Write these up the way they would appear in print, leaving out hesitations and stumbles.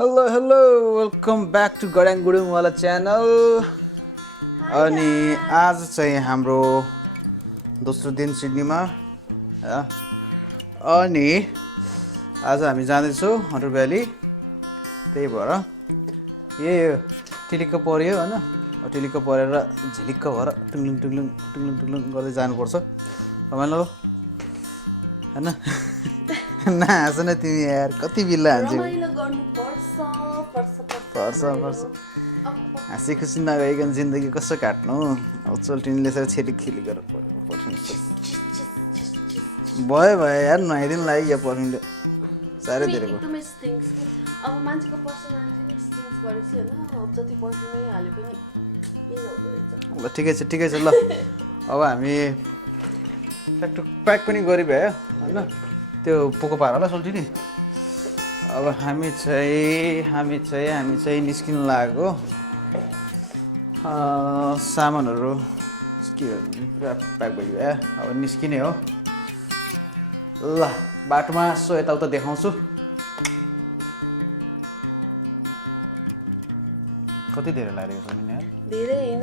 Hello hello welcome back to Gadyang Gudungwala channel. अनि आज चाहिँ हाम्रो दोस्रो दिन सिडनीमा अनि आज हामी जाँदैछौँ हन्टर भ्याली। त्यही भएर यही हो टिलिक्क पऱ्यो होइन, टिलिक्क परेर झिलिक्क भएर टुङलुङ टुङलुङ टुङलुङ टुङलुङ गर्दै जानुपर्छ रमाइलो होइन। नहाँस न तिमी यार, कति बिल्ला हान्छौ। पर्छ हाँसी खुसी नगइकन जिन्दगी कसो काट्नु। अब चोल्टिनीले चाहिँ छेली खेली गरेर पर्फिन्छ भयो भयो यार, नुहाइदिनु लाग्यो या पर्फिङले साह्रै धेरै भयो। अब मान्छेको पर्सनालिटी नै स्टिङ्स गरेपछि होइन, अब जति पर्फ्युमै हाले पनि केही हुँदो रहेछ। ल ठिकै छ ठिकै छ। ल अब हामी प्याक पनि गरिभ्यो होइन, त्यो पोको पार होला सोल्टिनी। अब हामी चाहिँ निस्किनु लागेको। सामानहरू के पुरा प्याक भइगयो, अब निस्किने हो। ल बाटोमा यसो यताउता देखाउँछु कति धेरै लागेको छ नि यार। धेरै होइन,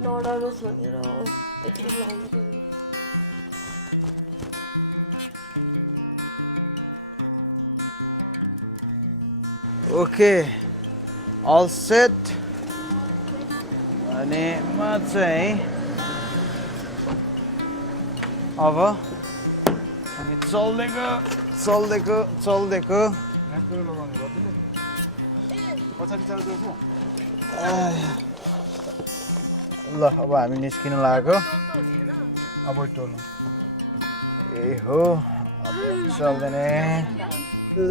नडरोस् भनेर यतिको लाउनु पर्यो। Okay all set. अनि म चाहिँ अब हामी चल्देको ल अब हामी निस्किनु लागेको। अब ए हो अब चल्दैन ल।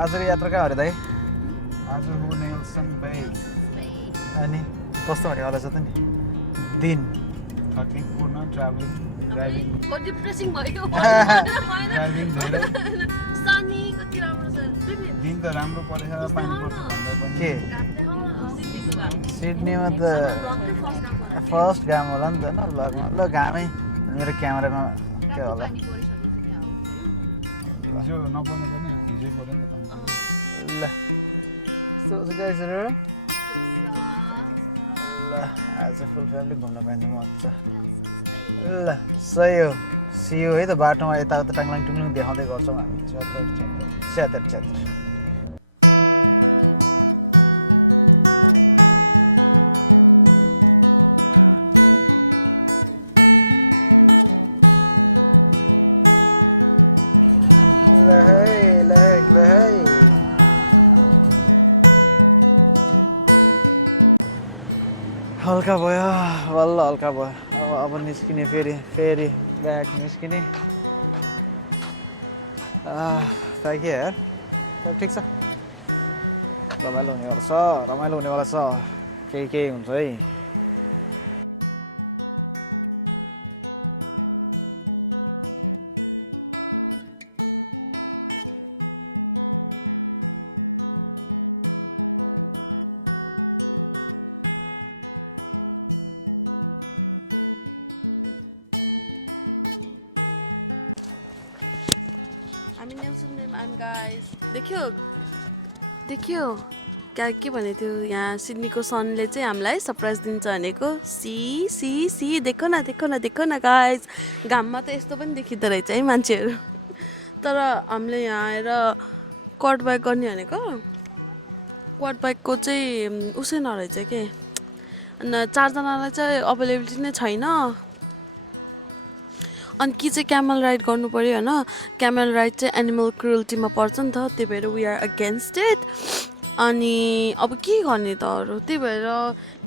आजको यात्रा कहाँ अरे दाइ? आज हो नेल्सन बे। अनि कस्तो हुनेवाला छ त नि दिन? थकाइपूर्ण ड्राइभिङ डिप्रेसिङ भयो। ड्राइभिङ धेरै। सनी कति राम्रो छ। दिन त राम्रो परेछ, पानी पर्छ भन्दा पनि के सिडनीमा त फर्स्ट घाम होला नि त होइन भ्लगमा। ल घामै मेरो क्यामेरामा के होला। हिजो नपर्नु पनि हिजै पऱ्यो नि त पानी। ल गाइजहरू ल आज फुल फ्यामिली घुम्न पाइन्छ मजा। ल सही हो, सियो है त। बाटोमा यताउता टाङलाङ टुङलुङ देखाउँदै गर्छौँ हामी। च्यातर च्यातर ल है। हल्का भयो बल्ल हल्का भयो। अब निस्किने फेरि ब्याग निस्किने। ताकि यार तर ठिक छ, रमाइलो हुनेवाला छ। केही हुन्छ है। हामी नेल्सन बेमा आम गाइस। देख्यो क्या के भनेको थियो यहाँ सिडनीको सनले चाहिँ हामीलाई सरप्राइज दिन्छ भनेको। सी देखो न गाइस, घाममा त यस्तो पनि देखिँदो रहेछ है मान्छेहरू। तर हामीले यहाँ आएर क्वाड बाइक गर्ने भनेको, क्वाड बाइकको चाहिँ उसै नरहेछ के। अन्त 4जनालाई चाहिँ अभाइलेबिलिटी नै छैन। अनि कि चाहिँ क्यामल राइड गर्नु पऱ्यो होइन। क्यामल राइड चाहिँ एनिमल क्रुअल्टीमा पर्छ नि त, त्यही भएर वी आर अगेन्स्ट इट। अनि अब के गर्ने त अरू, त्यही भएर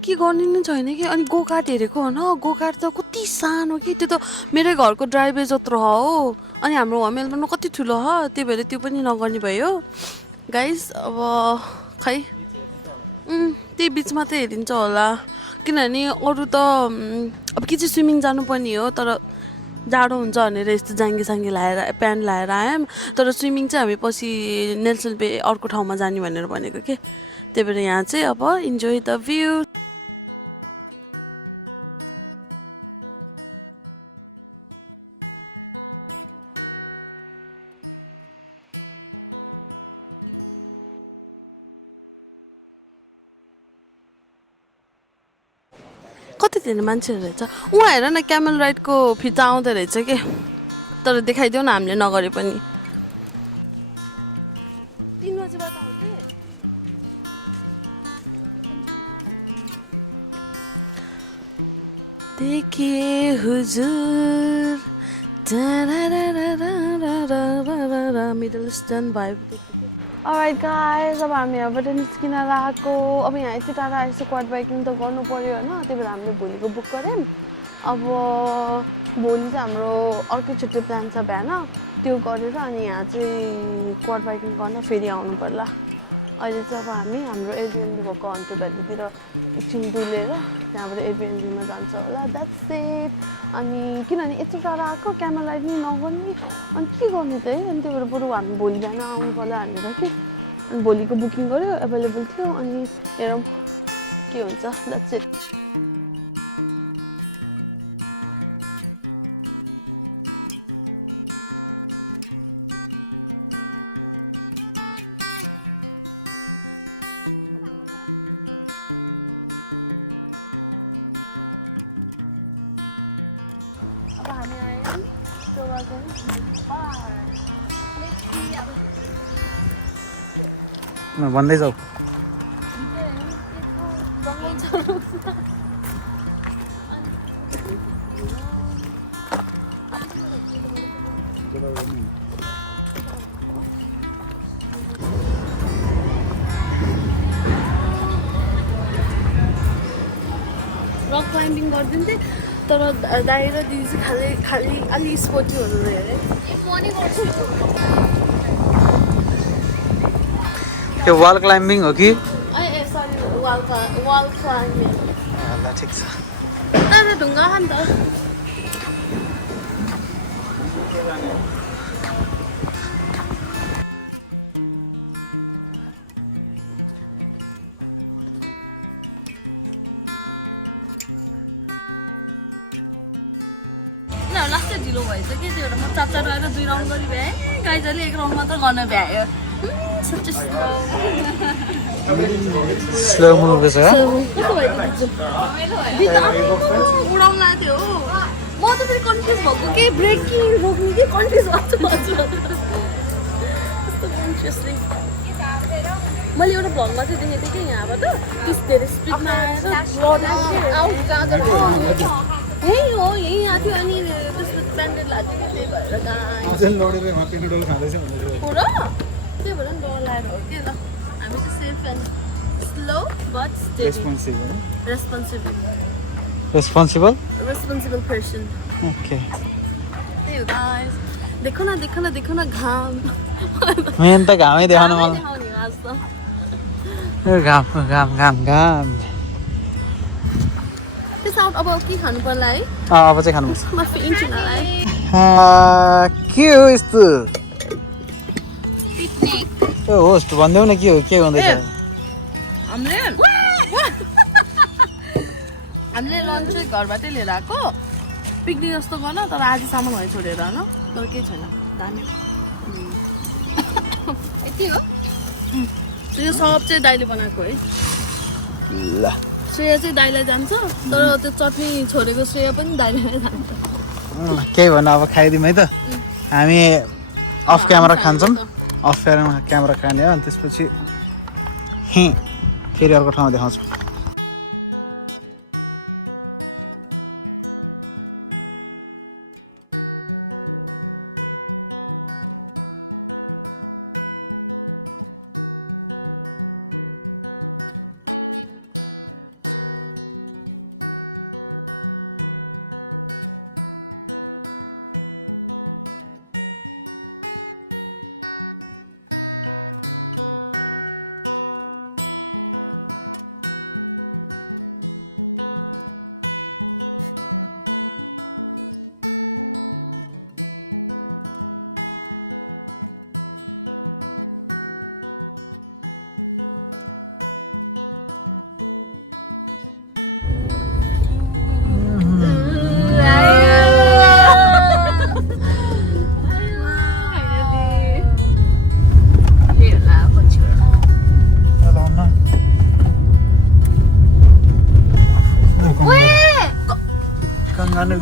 के गर्ने नै छैन कि। अनि गोकार्ट हेरेको होइन, गोकार्ट त कति सानो कि, त्यो त मेरै घरको ड्राइभवे जत्रो हो। अनि हाम्रो मेलबर्नमा कति ठुलो हो, त्यही भएर त्यो पनि नगर्ने भयो गाइस। अब खै त्यही बिचमा त हेरिन्छ होला, किनभने अरू त अब कि चाहिँ स्विमिङ जानुपर्ने हो। तर जाडो हुन्छ भनेर यस्तो जाङ्गी लाएर प्यान्ट लाएर आयौँ। तर स्विमिङ चाहिँ हामी पछि नेल्सन बे अर्को ठाउँमा जाने भनेर भनेको के। त्यही भएर यहाँ चाहिँ अब इन्जोय द भ्यू। कति धेरै मान्छेहरू रहेछ उहाँ हेर न क्यामल राइडको फिता आउँदो रहेछ के तर देखाइदेऊ न हामीले नगरे पनि 3 बजेबाट आउँथे देखे हुजुर middle eastern vibe all right guys अब हामी यहाँबाट निस्किन लागेको अब यहाँ यति टाढा आएछ क्वाड बाइकिङ त गर्नु पर्यो होइन त्यही भएर हामीले भोलिको बुक गऱ्यौँ अब भोलि चाहिँ हाम्रो अर्कै छुट्टी प्लान छ बिहान त्यो गरेर अनि यहाँ चाहिँ क्वाड बाइकिङ गर्न फेरि आउनु पर्ला अहिले चाहिँ अब हामी हाम्रो एयरबिएनबी भएको हन्टर भ्यालीतिर एकछिन डुलेर त्यहाँबाट एयरबिएनबीमा जान्छ होला द्याट्स इट अनि किनभने यत्रो टाढा आएको क्यामल राइड नि नगर्ने अनि के गर्नु त है अनि त्यही भएर बरु हामी भोलि बिहान आउनु पर्ला भनेर कि अनि भोलिको बुकिङ गऱ्यो एभाइलेबल थियो अनि हेरौँ के हुन्छ द्याट्स इट अब हामी आयौँ त्यो गर्दै भन्दै जाऊ रक क्लाइम्बिङ गरिदिन्थेँ तर दाइ र दिदी चाहिँ खालि अलि स्पोर्टी हुनु अरे त्यो वाल क्लाइम्बिङ हो कि ए सरी वाल क्लाइम्बिङ ल ठिक छ अरे ढुङ्गा खान त लास्टै ढिलो भएछ कि त्यो भएर म चार आएर 2 राउन्ड गरी भ्याएँ गाइजले 1 राउन्ड मात्र गर्न भ्यायो स्लो मुभ रहेछ उडाउन लाएको थियो हो म त फेरि कन्फ्युज भएको कि ब्रेकिङ रोक्नु कि कन्फ्युज भएको कस्तो कन्फ्युजली मैले एउटा भ्लगमा चाहिँ देखेको थिएँ कि यहाँबाट त्यस धेरै स्पिडमा आएर यही हो यही यहाँ थियो अनि त्यस्तो ब्यान्डेड लाग्यो कि त्यही भएर हो र त्यही भएर नि डर लागेर हो कि ल हामी चाहिँ safe and slow but responsible person okay त्यही हो गाइस देखो न घाम मेन त घामै देखाउनु मलाई देखाउने हो आज त घाम घाम घाम घाम त्यस आउट अब के खानु पर्ला है अब चाहिँ खानुपर्छ म फेरि चुनालाई के हो यस्तो होस्ट भनिदेऊ न के हो के हुँदैछ हामीले लन्च चाहिँ घरबाटै लिएर आएको पिकनिक जस्तो गर्न तर आज सामान भयो छोडेर होइन तर केही छैन दामी यति हो यो सब चाहिँ दाइले बनाएको है ल श्रेय चाहिँ दाइलाई जान्छ तर त्यो चटनी छोडेको श्रेय पनि दाइलाई जान्छ केही भन्नु अब खाइदिउँ है त हामी अफ क्यामेरा खान्छौँ अफ क्यामेरा खाने हो अनि त्यसपछि फेरि अर्को ठाउँमा देखाउँछौँ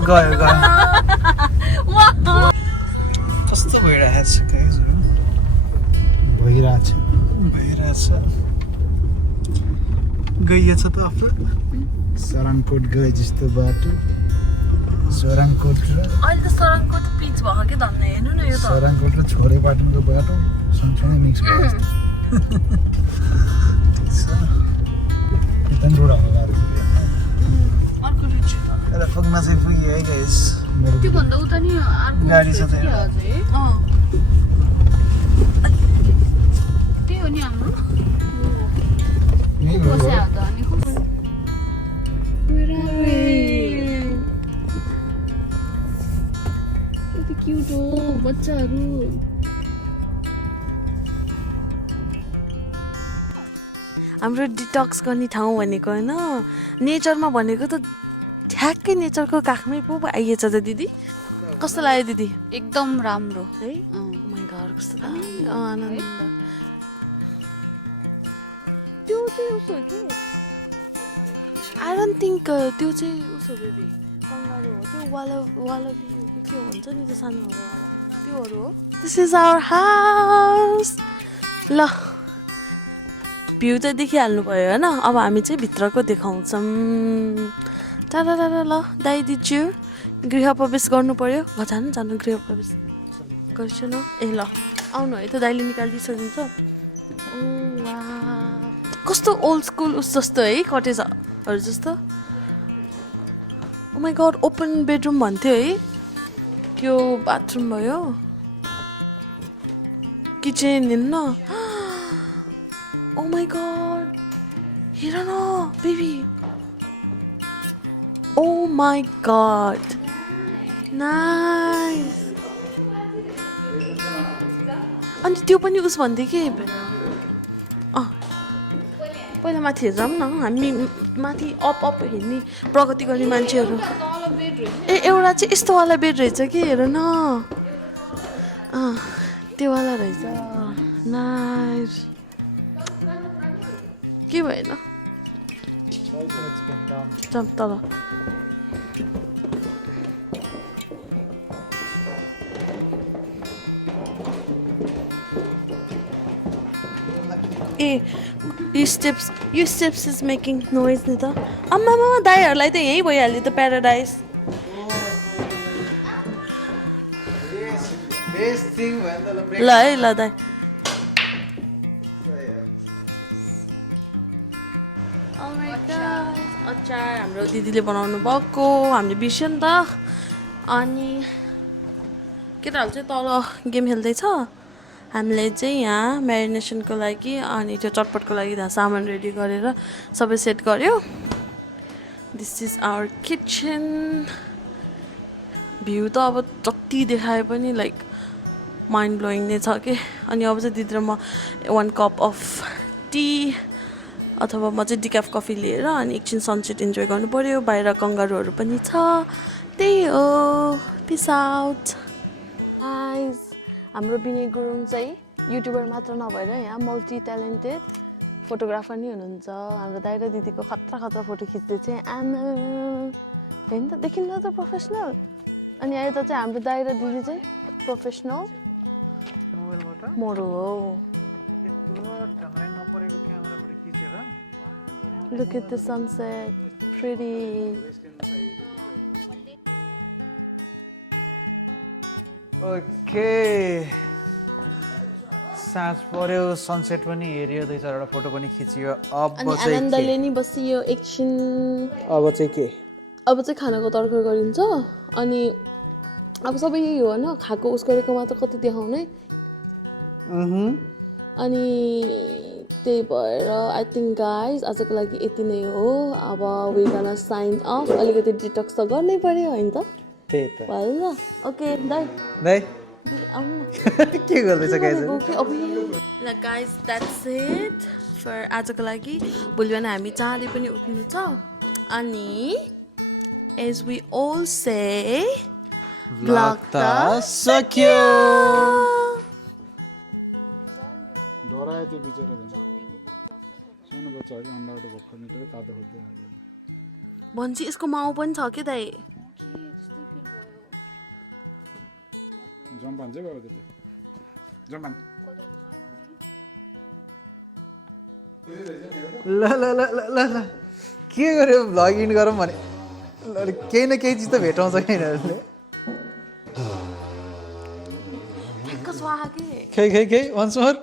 गयो कस्तो भइरहेको छ गाइस भइरहेछ भइरहेछ गइएछ त आफ्नो सराङकोट गए जस्तो बाटो सराङकोट र अहिले त सरङकोट पिच भयो कि धन्न हेर्नु न यो त सराङकोट र छोरे बाटोको बाटो सँगसँगै मिक्स भयो यता पनि रोड हल्ला अर्को रुचि एउटा पुग्न चाहिँ पुग्यो है गाइस मेरो त्योभन्दा उता नि अर्को गाडी छ रुचि त्यहाँ। अझै त्यही हो नि हाम्रो यही हो। बस्या हो त अनि कति क्युट हो बच्चाहरू हाम्रो डिटक्स गर्ने ठाउँ भनेको होइन नेचरमा भनेको त ठ्याक्कै नेचरको काखमै पो आइएछ त दिदी कस्तो लाग्यो दिदी एकदम राम्रो है my god कस्तो दामी आनन्द त्यो चाहिँ उसो हो कि आई डोन्ट थिङ्क त्यो चाहिँ उसो बेबी कङ्गारू हो त्यो वालाबी हो कि के भन्छ नि त्यो सानोहरू वाला त्योहरू हो दिस इज आवर हाउस ल भ्यू त देखिहाल्नु भयो होइन अब हामी चाहिँ भित्रको देखाउँछौँ टाढा टाढा ल दाइ दिज्यू गृह प्रवेश गर्नु पर्यो जानु गृह प्रवेश गर्छु न ए ल आउनु है त दाइले निकालिदिइसकिन्छ कस्तो ओल्ड स्कुल उस जस्तो है कटेजहरू जस्तो ओ माई गड ओपन बेडरुम भन्थ्यो है त्यो बाथरुम भयो किचन हेर्नु न ओ माई गड हेर न baby oh my god nice अनि त्यो पनि उस भन्थ्यो कि पहिला माथि हेरौँ न हामी माथि अप हेर्ने प्रगति गर्ने मान्छेहरू ए एउटा चाहिँ यस्तोवाला बेड रहेछ कि हेर न त्योवाला रहेछ नाइस के भएन जाऊँ तल ए यो स्टेप्स इज मेकिङ नोइज नि त आम्मा दाइहरूलाई त यहीँ भइहाल्यो त प्याराडाइज ल है ल दाइ अचार हाम्रो दिदीले बनाउनु भएको हामीले बिर्स्यो नि त अनि केटाहरू चाहिँ तल गेम खेल्दैछ हामीले चाहिँ यहाँ म्यारिनेसनको लागि अनि त्यो चटपटको लागि त्यहाँ सामान रेडी गरेर सबै सेट गऱ्यो this is our kitchen view त अब जति देखाए पनि लाइक माइन्ड ब्लोइङ नै छ कि अनि अब चाहिँ दिदी र म 1 कप अफ टी अथवा म चाहिँ डिक्याफ कफी लिएर अनि एकछिन सनसेट इन्जोय गर्नु पऱ्यो बाहिर कङ्गारूहरू पनि छ त्यही हो पिस आउट गाइस हाम्रो विनय गुरुङ चाहिँ युट्युबर मात्र नभएर यहाँ मल्टी ट्यालेन्टेड फोटोग्राफर नि हुनुहुन्छ हाम्रो दाइ र दिदीको खतरा खतरा फोटो खिच्दै चाहिँ आमा हेर्नु त देखिन्न त प्रोफेसनल अनि यता चाहिँ हाम्रो दाइ र दिदी चाहिँ प्रोफेसनल मोडल हो Look at the sunset, pretty. Okay साँझ पर्यो सनसेट पनि हेऱ्यो 2-4 फोटो पनि खिचियो अब अनि चाहिँ आनन्दले नि बसियो एकछिन अब चाहिँ के अब चाहिँ खानाको तर्खर गरिन्छ अनि अब सबै यही हो होइन खाएको उस गरेको मात्र कति देखाउने अनि त्यही भएर आई थिङ्क गाइज आजको लागि यति नै हो अब वी गाना साइन अफ अलिकति डिटक्स त गर्नै पर्यो होइन त त्यही त भयो ल ओके दाइ दाइ आउनु न के गर्दैछ गाइस ल गाइज द्याट्स इट फर आजको लागि भोलि बिहान हामी चाँडै पनि उठ्नु छ अनि as we all say blog त सक्यो डरायो त्यो बिचरा झन् सानो बच्चाहरू अन्डाबाट भर्खर निस्केर तातो खोज्दै भन्छ यसको माउ पनि छ के दाइ जम्प हान्छ बाबा त्यसले जम्प हान ल ल ल ल ल ल के गर्यो भ्लग इन गरौँ भने केही न केही चिज त भेटाउँछ कि यिनीहरूले ठ्याक्क स्वाहा के खै खै खै वन्स मोर